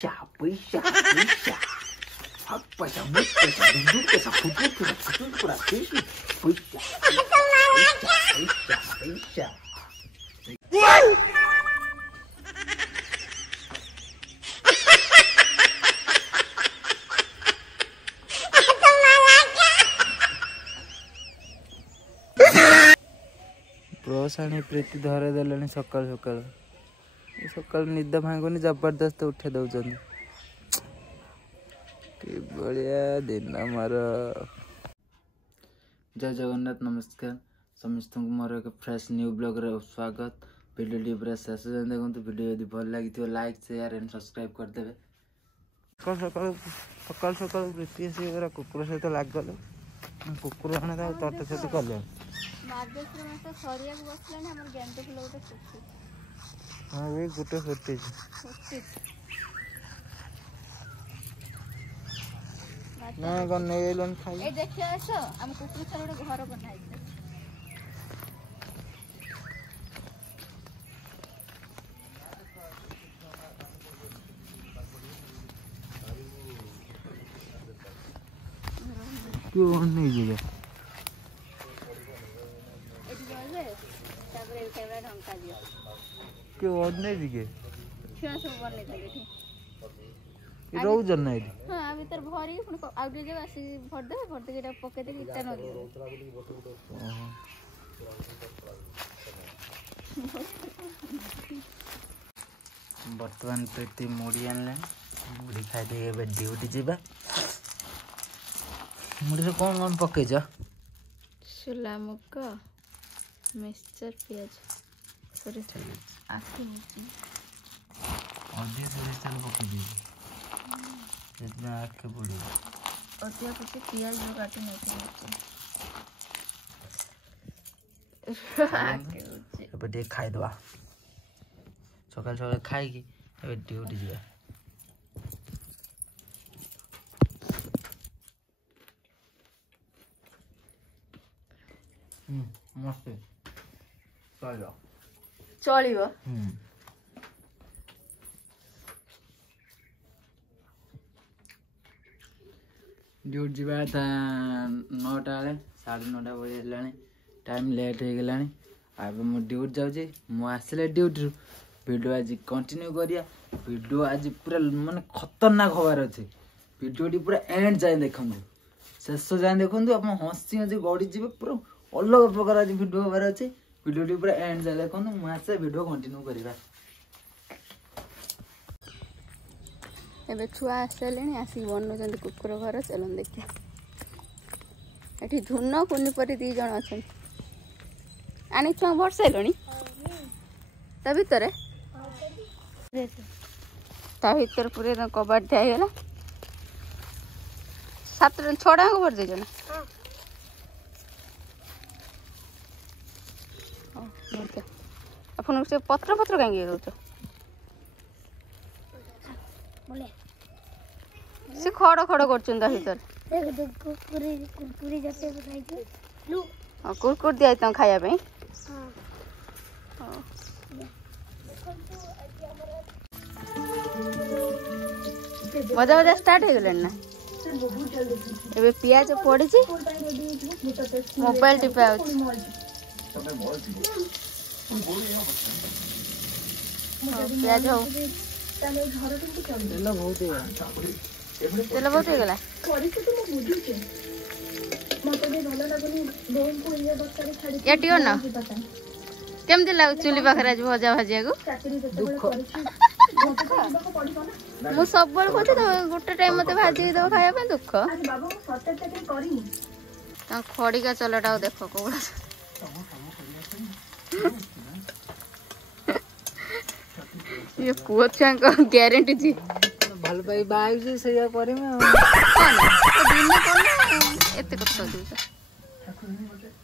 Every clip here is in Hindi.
पैसा पैसा हक पैसा मुझ पैसा बिंदु पैसा फुटबॉल पूरा पैसा पैसा प्रोसाणी प्रीति धरे देले सकाल सकाल सकाल निद भांगुनी जबरदस्त उठे दौरान कि बढ़िया दिन मोर। जय जगन्नाथ नमस्कार समस्त को मोर एक फ्रेश न्यू ब्लॉग रे स्वागत। वीडियो पूरा शेष जाए देखो वीडियो यदि भल लगी लाइक शेयर एंड सब्सक्राइब करदेवे। सकाल सकाल प्रीति से कुकुर सहित लागल कुकुर खाने तट सत कले हाँ ये गोटे फुटे ना गने एलन खाई ए देखियो आसो हम कुकुर छर घर बनाई क्यों नहीं जीगे एटी गले तापर कैमरा ढंका दियो क्यों नहीं जीगे छुआ सब बने थाले ठीक ये रोज जन्ना है हां भीतर भरी पुन आउट जे आसी भर दे केटा पके दे इटा न दे बर्तमान प्रीति मुड़ी आनले मुड़ी खाई दे एबे ड्यूटी जीबा। मुड़ी रे कौन पके जा सुला मुग मिक्सचर प्याज सॉरी आके ऑडियो से चल पके दी इतना आके बुड़ी अतिया कुछ प्याज जो काटी नहीं आके उचे एबे दे खाई दवा सकाल सकाल खाई की एबे ड्यूटी जीबा। मस्त चलो चलिबो ड्यूटी जीवा था 9टा बेले 9:30 बजे टाइम लेट हो गलानी अब मु ड्यूटी जाऊँ मु आसले ड्यूटी वीडियो आज कंटिन्यू करिया। वीडियो आज पूरा माने खतरनाक हबार अच्छे वीडियो पूरा एंड जाए देखु शेष जाए देखु आप हसी हसी गड़ी जी पूरा अलग प्रकार आज वीडियो हबार अच्छे वीडियो पूरा एंड जाए देखु मुझे वीडियो कंटिन्यू करवा। एबे छुआ आसले आसिक बनौं कुकुर घर चलन देखिए ये धुन कुनी परी दी जन अच्छा आनी छुआ भर सारे ता भर पूरे कबाट दिगला 6टा भर दे अपन से पत्र पत्र कहीं दौच से खड़ खड़ कर कुरकुर दिया खाया मजा मजा स्टार्ट हो गला ना एबे पियाज पड़ी मोबाइल टिपा पियाज हो तेल बहुत होगा ना केमती लग चुली पाखे आज भजा भाजिया मु सब कहते तो गोटे टाइम मत भाजी दब खाया दुख खड़िका चलटा देख कौड़ा ये पुओ छुआ ग्यारंटी जी भल पाई बाई से दिन एत कष्ट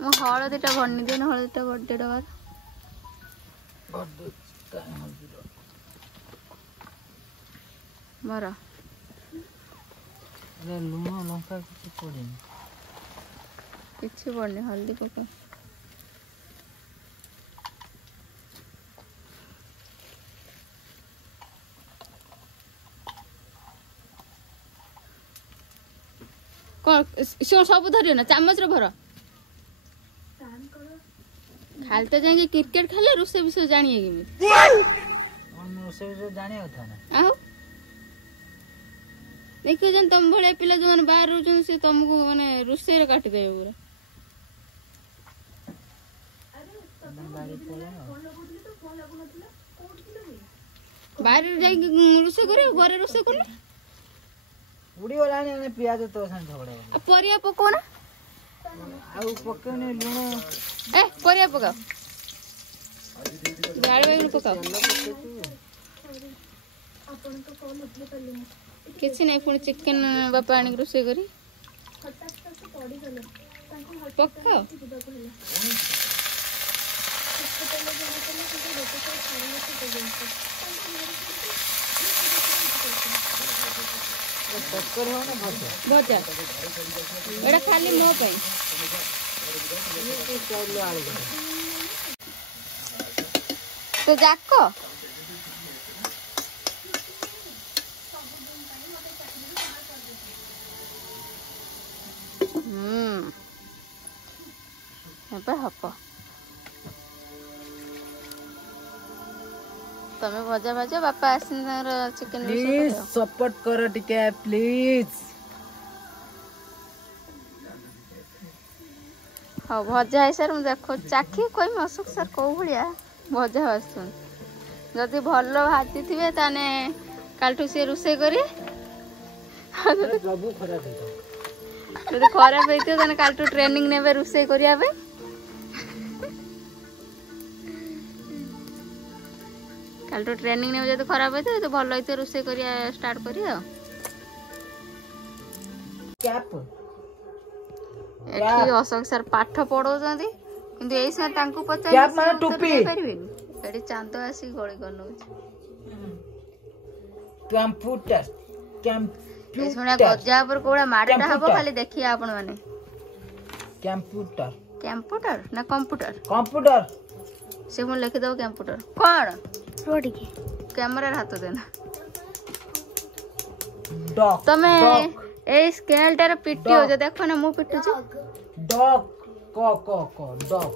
मु हलदीटा भरनी दिन हलदीटा बर्थडे डबार मर लुण लंका किसी पड़नी हल्दी पका सब धरियो ना चामच रे भर खाली तो जाएंगे क्रिकेट खेले रोसे विषय जानिए कि जाने था ना आओ देखियो जन तुम भले पिला जो माने बाहर रहउछन से तुमको माने रोसे रे काटी देबे पूरा बाहर जाएंगे रोसे करे घरे रोसे करले उड़ी वाला ने प्याज तो सन झगड़ा आ परिया पको ना आ पकने लूण ए परिया पकाओ गाड़ी बैगन पकाओ किसी नहीं पुणी चिकेन बापा आनिक रोसे करी पकाओ भजा एटा खाली मो पई तो जाको ଏବେ ହବ ତମେ ଭଜା ଭଜା ବାପା ଆସିନି ତାଙ୍କର ଚିକେନ ପ୍ଲିଜ ସପୋର୍ଟ କର ଟିକେ ପ୍ଲିଜ ହଉ ଭଜା ହେଇସାର ମୁଁ ଦେଖ ଚାଖି କହିବି ଅଶୋକ ସାର୍ କୋଉ ଭଳିଆ ଭଜା ଭାଜୁଛନ୍ତି ଯଦି ଭଲ ଭାଜିଥିବେ ତାହେଲେ କାଲିଠୁ ସିଏ ରୋଷେଇ କରିବେ ସବୁ ଖରାପ ହେଇଯିବ ଯଦି ଖରାପ ହେଇଥିବ ତାହେଲେ କାଲିଠୁ ଟ୍ରେନିଂ ନେବେ ରୋଷେଇ କରିବା ପାଇଁ କାଲିଠୁ ଟ୍ରେନିଂ ନେବେ ଯଦି ଖରାପ ହେଇଥିବ ଯଦି ଭଲ ହେଇଥିବ ରୋଷେଇ କରିବା ଷ୍ଟାର୍ଟ କରିବା ଆଉ କ୍ୟାପ୍ ଏଠି ଅଶୋକ ସାର୍ ପାଠ ପଢଉଛନ୍ତି କିନ୍ତୁ ଏଇ ସାର୍ ତାଙ୍କୁ କ୍ୟାପ୍ ମାନେ ଟୋପି ପାରିବେନି ଏଠି ଚାନ୍ଦ ଆସି ଗଳି କରିନଉଛି କମ୍ପ୍ୟୁଟର ଶୁଣା ଗଜା ଉପରେ କୋଉଟା ମାଡ଼ଟା ହବ ଖାଲି ଦେଖିବା ଆପଣ ମାନେ କମ୍ପ୍ୟୁଟର କମ୍ପ୍ୟୁଟର ନା କମ୍ପ୍ୟୁଟର କମ୍ପ୍ୟୁଟର ସେ ମୁଁ ଲେଖିଦେବ କମ୍ପ୍ୟୁଟର କଣ रोटी कैमरा हाथ देना डॉग तमे ए स्केल टार पिट्टी हो जे देखो ना मु पिट्टू छ डॉग क डॉग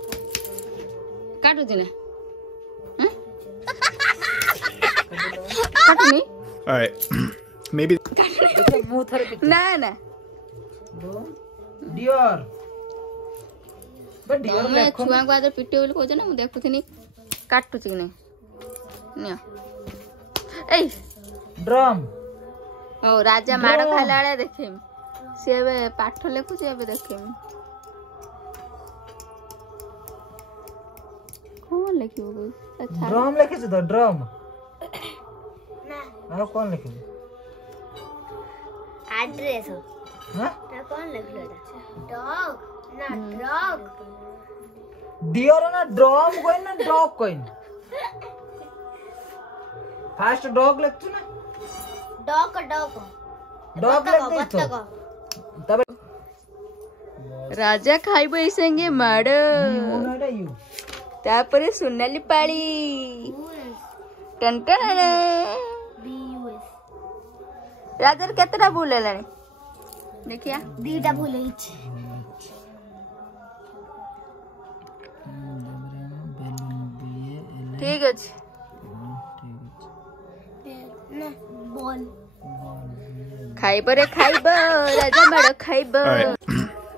काटू दिने काटनी Alright. Maybe मु थरे ना ना डियर बट डियर तमे छुआ को आदर पिट्टी बोल को जे ना मु देखुथिनी काटू छ कि नहीं नियो ए ड्रम ओ राजा माड़ खाला वाला देखेम से बे पाठ लेखु से बे देखेम कौन लिखियो गई अच्छा ड्रम लिखे छ तो ड्रम ना आ कौन लिखे एड्रेस हां ता कौन लिखलो डॉग ना डॉग डियर ना ड्रम कोइन ना डॉग कोइन फास्ट डॉग लिखछु ना डॉग डॉग लिख दे तो तब राजा खाइबो संगे माड़ मोनाडा यू तापरे सोनाली पाली टन बीयूएस राजा केतटा भूल हेलानी देखिया दीटा भूल हिच ठीक अछि ना बॉल खाइबो रे खाइबो राजा माड़ खाइबो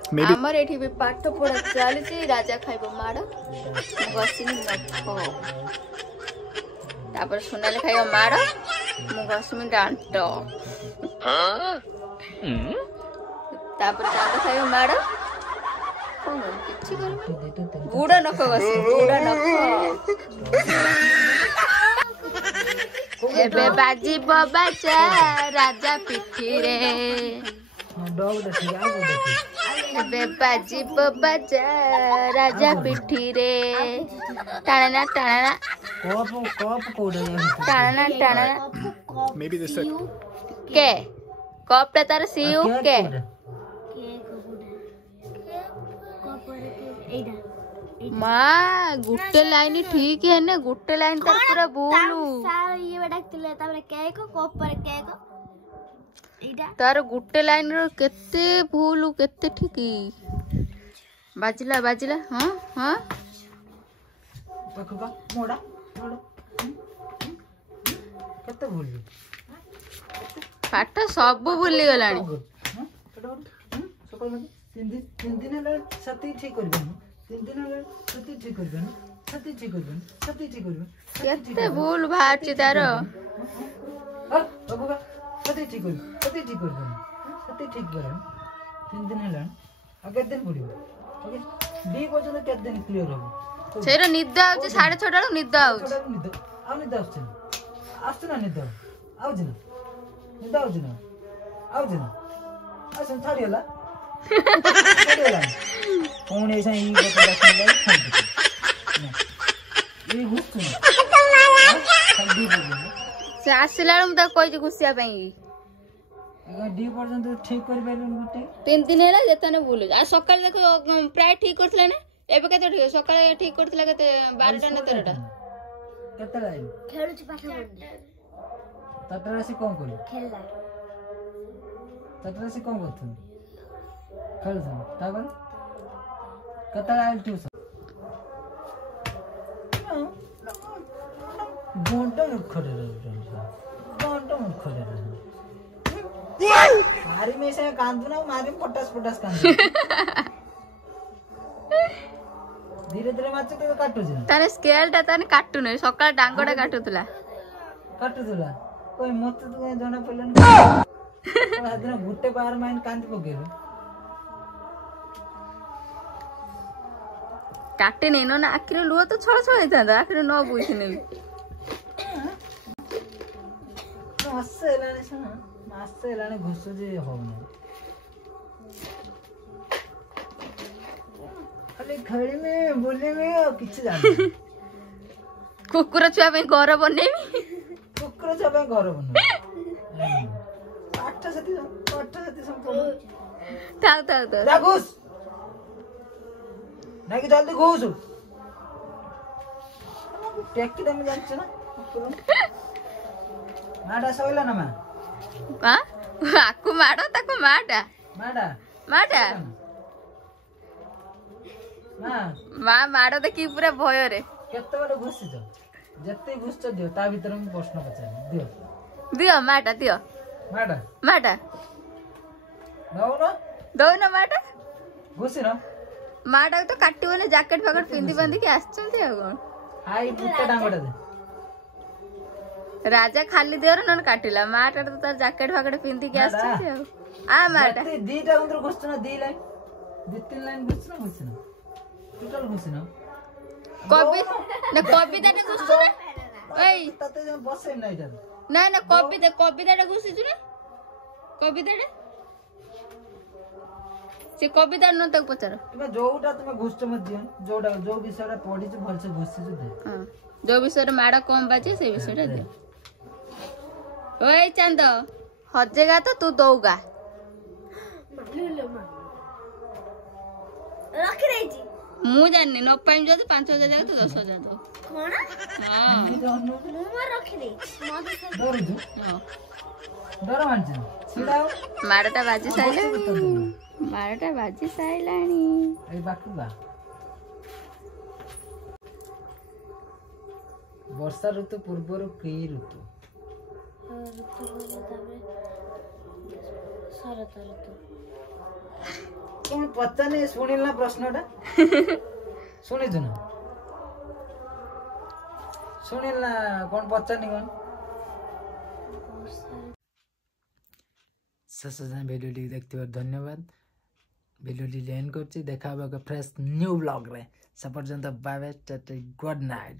maybe हमर एठी भी पाठ पढ़ा चलछि राजा खाइबो माड़ गसिनी नखो तापर सोनाली खाइबो माड़ मु गसिमी डांट तापर चांद खाइबो माड़ कोन किछि करबे गुडा नखो गसि गुडा नखो एबे बाजी बाजा राजा पिठी रे डॉग देखि आ देखि एबे बाजी बाजा राजा पिठी रे टाणना टाणना कप कोडे टाणना टाणना maybe this के कपटा तार सीयू के माँ गुट्टे लाइन ठीक है ना गुट्टे लाइन तार पूरा बोलू ये बेटा तिले ताबरे केक कप पर केक तार गुटे लाइन रो केते भूल केते ठीक बाजिला बाजिला हाँ हाँ पखुका मोड़ा मोड़ा कते बोलू पाठ सब भूली गलानी सकाल तीन दिन है सती ठीक करबेन 3 दिन है सती ठीक करबेन सती ठीक करबेन सती ठीक करबेन केते भूल बाची तार पखुका सती ठीक करबेन सती ठीक करबेन सती ठीक करबेन 3 दिन है आगे दिन पड़िबो ओके 2 बजे केते दिन क्लियर हो सेरो निद आउछ 6:30 बेलू निद आउछ निद आउछ ना निद आउछ ना निद आउछ ना आउछ ना आसन छाड़ी होला छाड़ी होला कौन ऐसा ही बता रखने ये गुस्सा जल्दी बोल से आसिला हम त कोइ गुस्सा पई डी पर्यंत ठीक कर बेलन गुटे 3 दिन हेला जेतने भूल आ सकाळ देखो प्राय ठीक करथले ना एबे केते ठीक सकाळ ठीक करथला केते 12टा ना 13टा केते लाइन खेलुची पाठ पढ्ने ततरा से कौन कर खेलला ततरा से कौन करथन खेलथन ताबर केते लाइन ट्यूशन घंटा खड़े रह मारी में से कांदू ना मारी पटास पटास कांदू धीरे धीरे माछ तो काटू जे ताने स्केल ता ताने काटू नै सकाळ डांगडा काटुतला कोई मत तो जणा पलन को आदना गुटे बार माइन कांदी पकेलो काटे नै न आखिर लुह तो छळ छळ हैता आखिर न बुझिने मस्से लाने छना मस्से लाने घुसो जे होने खाली खड़ी में बोले में किछ जाने कुकुर छुआ पे घर बनेबी कुकुर छुआ पे घर बने पाठ सती संपूर्ण थाउ थाउ तो जा घुस ना कि जल्दी घुस टेकी दम जान्छ ना माडा सइला ना मा हां आकु माडो ताकु माडा माडा माडा मा मा माडो देखि पूरा भय रे केते बडे घुसि छ जत्ते घुस छ दियो ता भीतर में प्रश्न पचार दियो दियो माडा दियो माडा माडा दो न माडा घुसि न माडा तो काटिबने जैकेट फकेट पिंदी बंदी के आछंती आ कोन हाई बुट्टा डांगडा दे राजा खाली देर न काटिला माटा तो तार जैकेट फकेट पिंदी के आछंती आ माटा दीटा उंदर घुस न दी लाइन 2-3 लाइन घुस न टोटल घुस न कविता टे घुसु ना एई तते जे बसे नै जा ना ना कविता टे घुसु ना कविता टे से कविता न तक पचार तुमे जोटा तुमे घुस मत दियो जोटा जो विषय पढि छ भल से घुस छ दे हां जो विषय माडा कम बाजे से विषय दे ओए चांद हजेगा तो तू दोगा रख रे जी मु जाननी न पाइम जदि 5000 जागा तो 10000 दो कोन हां मु मार रख रे डर दू हां डर मानछ सिडाओ माडटा बाजी साइलानी माडटा बाजी साइलानी ए बाकुबा वर्षा ऋतु पूर्वर की ऋतु शरत ऋतु कौन पता नहीं सुनिल ना प्रश्नटा सुनि छु ना सुनिल ना कौन पता नहीं कौन ससजना भिडियो देखते धन्यवाद भिडियो एंड करछि देखा फ्रेश न्यू ब्लॉग रे सब पर्यंत बाय बाय गुड नाइट।